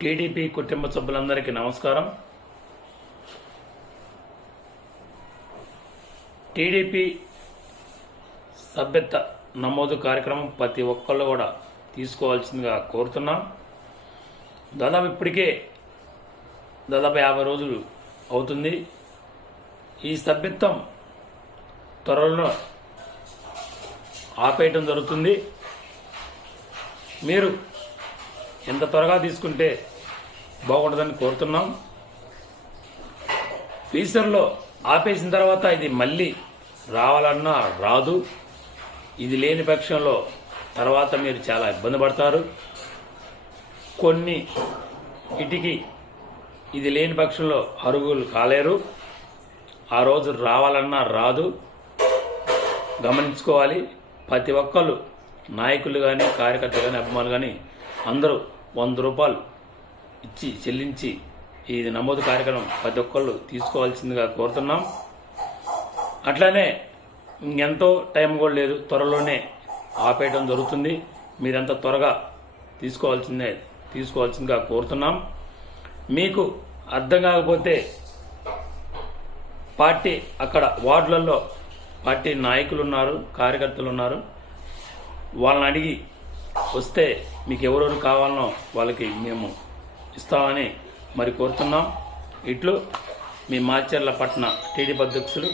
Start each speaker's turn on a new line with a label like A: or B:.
A: TDP కుటుంబ సభ్యులందరికీ నమస్కారం. టీడీపీ సభ్యత నమోదు కార్యక్రమం ప్రతి ఒక్కళ్ళు కూడా తీసుకోవాల్సిందిగా కోరుతున్నాం. దాదాపు ఇప్పటికే దాదాపు యాభై రోజులు అవుతుంది. ఈ సభ్యత్వం త్వరలో ఆపేయటం జరుగుతుంది. మీరు ఎంత త్వరగా తీసుకుంటే బాగుంటుందని కోరుతున్నాం. ఫ్యూచర్లో ఆపేసిన తర్వాత ఇది మళ్ళీ రావాలన్నా రాదు. ఇది లేని పక్షంలో తర్వాత మీరు చాలా ఇబ్బంది పడతారు. కొన్ని ఇటికి ఇది లేని పక్షంలో అరుగులు కాలేరు. ఆ రోజు రావాలన్నా రాదు. గమనించుకోవాలి. ప్రతి ఒక్కళ్ళు నాయకులు కానీ కార్యకర్తలు కానీ అభిమానులు కానీ అందరూ వంద రూపాయలు ఇచ్చి చెల్లించి ఇది నమోదు కార్యక్రమం ప్రతి ఒక్కళ్ళు తీసుకోవాల్సిందిగా కోరుతున్నాం. అట్లానే ఎంతో టైం కూడా లేదు త్వరలోనే ఆపేయడం జరుగుతుంది. మీరంత త్వరగా తీసుకోవాల్సిందే తీసుకోవాల్సిందిగా కోరుతున్నాం. మీకు అర్థం కాకపోతే పార్టీ అక్కడ వార్డులలో పార్టీ నాయకులు ఉన్నారు కార్యకర్తలు ఉన్నారు. వాళ్ళని అడిగి వస్తే మీకు ఎవరెవరు కావాలనో వాళ్ళకి మేము ఇస్తామని మరి కోరుతున్నాం. ఇట్లు మీ మాచర్ల పట్న టీడీపీ అధ్యక్షులు